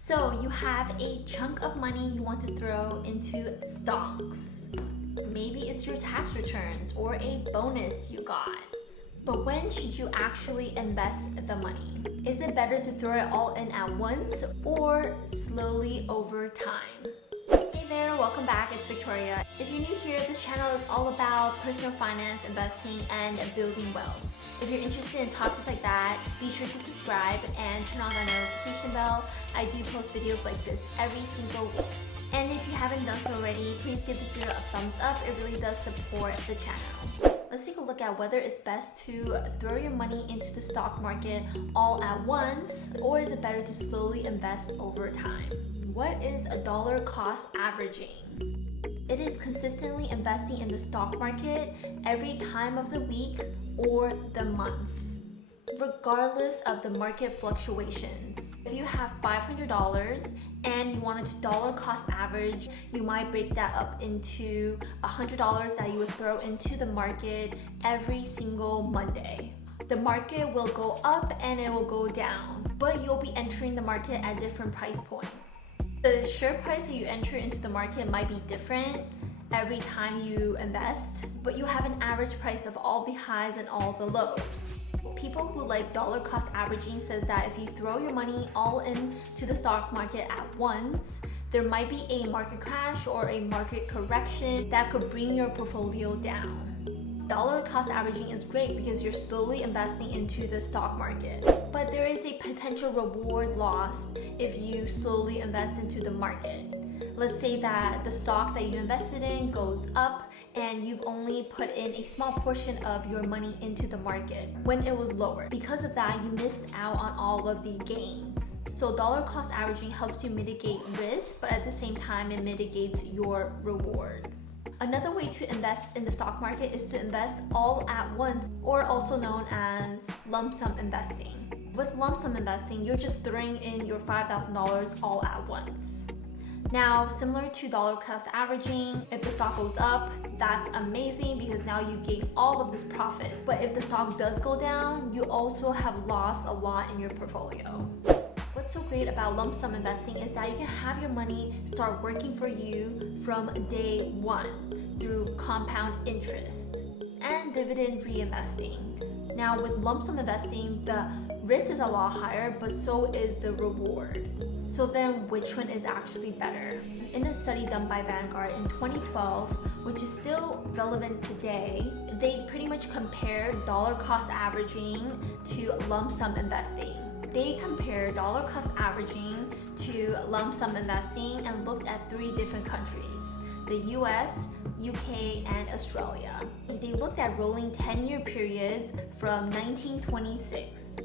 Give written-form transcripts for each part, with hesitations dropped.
So you have a chunk of money you want to throw into stocks. Maybe it's your tax returns or a bonus you got. But when should you actually invest the money? Is it better to throw it all in at once or slowly over time? Hey there, welcome back, it's Victoria. If you're new here, this channel is all about personal finance, investing, and building wealth. If you're interested in topics like that, be sure to subscribe and turn on the notification bell. I do post videos like this every single week. And if you haven't done so already, please give this video a thumbs up. It really does support the channel. Let's take a look at whether it's best to throw your money into the stock market all at once, or is it better to slowly invest over time? What is a dollar cost averaging? It is consistently investing in the stock market every time of the week or the month, regardless of the market fluctuations. If you have $500 and you wanted to dollar cost average, you might break that up into $100 that you would throw into the market every single Monday. The market will go up and it will go down, but you'll be entering the market at different price points. The share price that you enter into the market might be different every time you invest, but you have an average price of all the highs and all the lows. People who like dollar cost averaging says that if you throw your money all into the stock market at once, there might be a market crash or a market correction that could bring your portfolio down. Dollar cost averaging is great because you're slowly investing into the stock market, but there is a potential reward loss if you slowly invest into the market. Let's say that the stock that you invested in goes up and you've only put in a small portion of your money into the market when it was lower. Because of that, you missed out on all of the gains. So dollar cost averaging helps you mitigate risk, but at the same time, it mitigates your rewards. Another way to invest in the stock market is to invest all at once, or also known as lump sum investing. With lump sum investing, you're just throwing in your $5,000 all at once. Now, similar to dollar cost averaging, if the stock goes up, that's amazing because now you gain all of this profit. But if the stock does go down, you also have lost a lot in your portfolio. What's so great about lump sum investing is that you can have your money start working for you from day one through compound interest and dividend reinvesting. Now with lump sum investing, the risk is a lot higher, but so is the reward. So then which one is actually better? In a study done by Vanguard in 2012, which is still relevant today, they pretty much compared dollar cost averaging to lump sum investing. They compare dollar cost averaging to lump sum investing and looked at 3 different countries: the US, UK, and Australia. They looked at rolling 10-year periods from 1926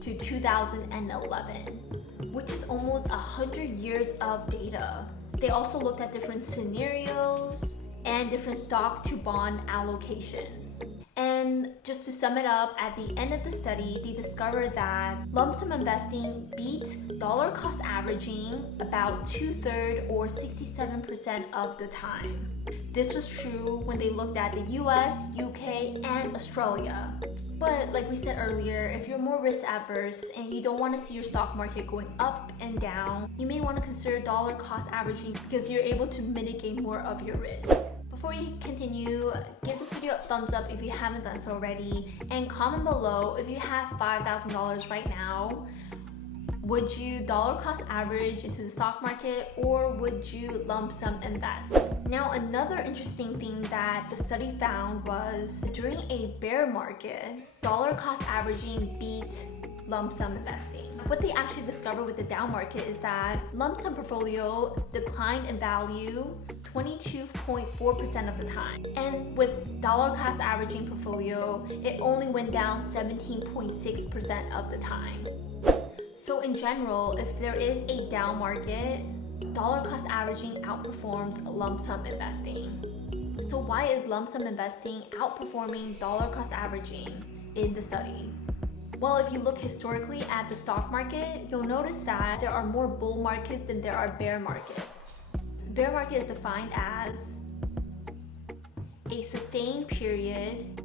to 2011, which is almost 100 years of data. They also looked at different scenarios and different stock to bond allocations. And just to sum it up, at the end of the study, they discovered that lump sum investing beat dollar cost averaging about 2/3 or 67% of the time. This was true when they looked at the US, UK, and Australia. But like we said earlier, if you're more risk averse and you don't want to see your stock market going up and down, you may want to consider dollar cost averaging because you're able to mitigate more of your risk. Before we continue, give this video a thumbs up if you haven't done so already, and comment below if you have $5,000 right now. Would you dollar cost average into the stock market, or would you lump sum invest? Now, another interesting thing that the study found was during a bear market, dollar cost averaging beat lump sum investing. What they actually discovered with the down market is that lump sum portfolio declined in value 22.4% of the time. And with dollar cost averaging portfolio, it only went down 17.6% of the time. So in general, if there is a down market, dollar cost averaging outperforms lump sum investing. So why is lump sum investing outperforming dollar cost averaging in the study? Well, if you look historically at the stock market, you'll notice that there are more bull markets than there are bear markets. Bear market is defined as a sustained period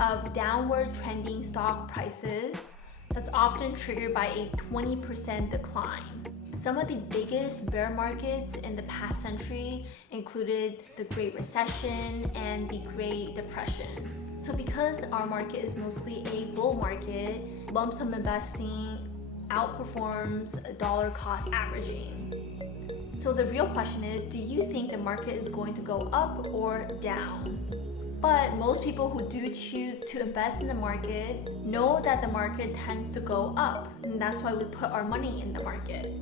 of downward trending stock prices that's often triggered by a 20% decline. Some of the biggest bear markets in the past century included the Great Recession and the Great Depression. So because our market is mostly a bull market, lump sum investing outperforms dollar cost averaging. So the real question is, do you think the market is going to go up or down? But most people who do choose to invest in the market know that the market tends to go up, and that's why we put our money in the market.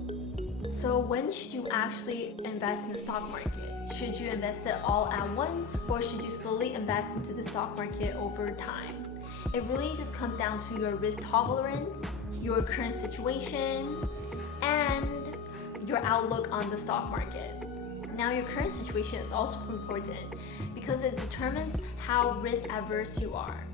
So when should you actually invest in the stock market? Should you invest it all at once, or should you slowly invest into the stock market over time? It really just comes down to your risk tolerance, your current situation, and your outlook on the stock market. Now, your current situation is also important because it determines how risk averse you are.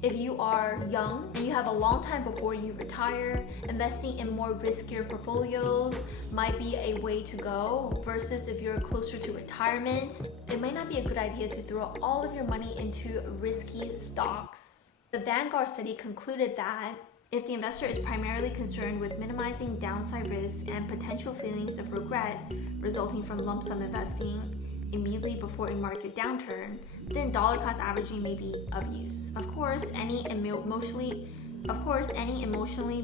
If you are young and you have a long time before you retire, investing in more riskier portfolios might be a way to go, versus if you're closer to retirement, it might not be a good idea to throw all of your money into risky stocks. The Vanguard study concluded that if the investor is primarily concerned with minimizing downside risk and potential feelings of regret resulting from lump sum investing immediately before a market downturn, then dollar cost averaging may be of use. Of course, any emotionally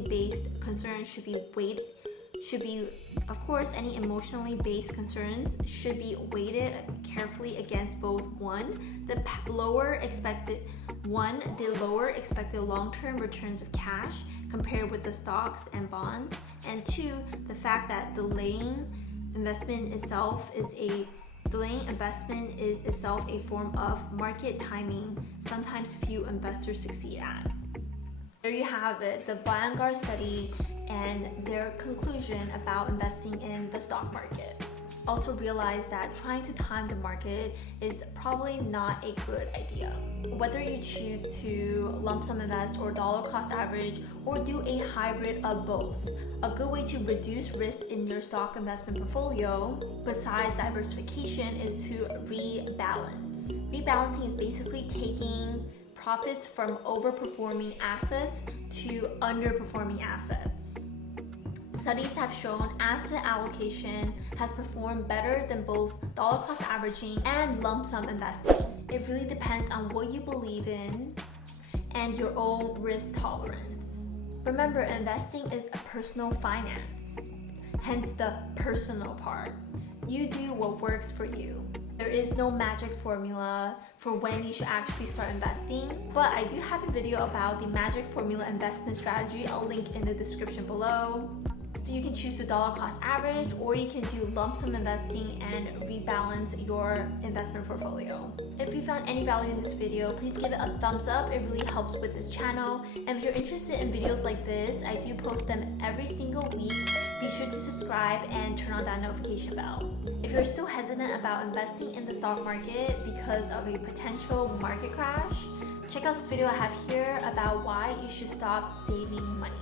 based concerns should be weighted carefully against both the lower expected long-term returns of cash compared with the stocks and bonds, and 2, the fact that delaying investment is itself a form of market timing sometimes few investors succeed at. There you have it, the Vanguard study and their conclusion about investing in the stock market. Also realize that trying to time the market is probably not a good idea. Whether you choose to lump sum invest or dollar cost average or do a hybrid of both, a good way to reduce risk in your stock investment portfolio, besides diversification, is to rebalance. Rebalancing is basically taking profits from overperforming assets to underperforming assets. Studies have shown asset allocation has performed better than both dollar cost averaging and lump sum investing. It really depends on what you believe in and your own risk tolerance. Remember, investing is a personal finance, hence the personal part. You do what works for you. There is no magic formula for when you should actually start investing, but I do have a video about the magic formula investment strategy. I'll link in the description below. So you can choose the dollar cost average, or you can do lump sum investing and rebalance your investment portfolio. If you found any value in this video, please give it a thumbs up. It really helps with this channel. And if you're interested in videos like this, I do post them every single week. Be sure to subscribe and turn on that notification bell. If you're still hesitant about investing in the stock market because of a potential market crash, check out this video I have here about why you should stop saving money.